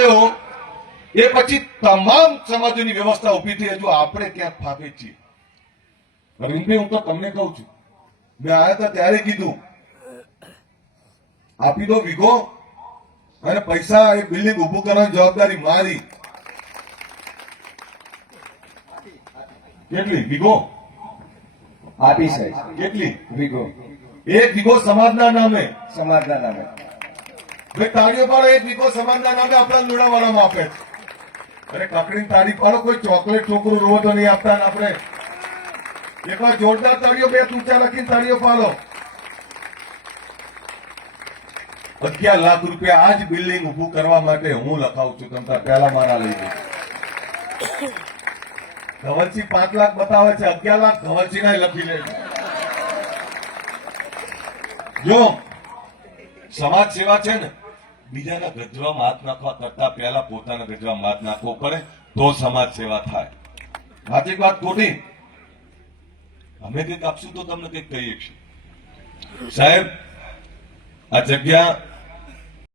થયો એ પછી તમામ સમાજની વ્યવસ્થા ઊભી થઈ હજુ આપણે ક્યાંક ફાફે છીએ. અરવિંદભાઈ હું તો તમને કહું છું મેં આવ્યા હતા ત્યારે કીધું આપી દો વીઘો અને પૈસા એ બિલ્ડિંગ ઉભું કરવાની જવાબદારી મારી. કેટલી? વિગો આપી સાહેબ. કેટલી? વિગો એક વિગો સમાજના નામે. સમાજના નામે. ભાઈ તાળીઓ પાડો, એક વીઘો સમાનના નામે આપણા લુણાવાડામાં આપે. અરે કાકડી તાળી પાડો, કોઈ ચોકલેટ છોકરું રોવો તો નહીં આપતા આપણે. એકવાર જોરદાર તાળીઓ, બે ઊંચા લખીને તાળીઓ પાડો. અગિયાર લાખ રૂપિયા આ જ બિલ્ડિંગ ઊભું કરવા માટે હું લખાવું છું તમતા પહેલા મારા લઈ જઈશ ધવલસિંહ પાંચ લાખ બતાવે છે, અગિયાર લાખ ધવલસિંહ લખી લેજો જો સમાજ સેવા છે ને, બીજાના ગજવામાં હાથ નાખવા કરતા પહેલા પોતાના ગજવામાં હાથ નાખવો પડે તો સમાજ સેવા થાય. સાચી વાત ખોટી? અમે કંઈક આપશું તો તમને કંઈક કહીએ છીએ. સાહેબ, આ જગ્યા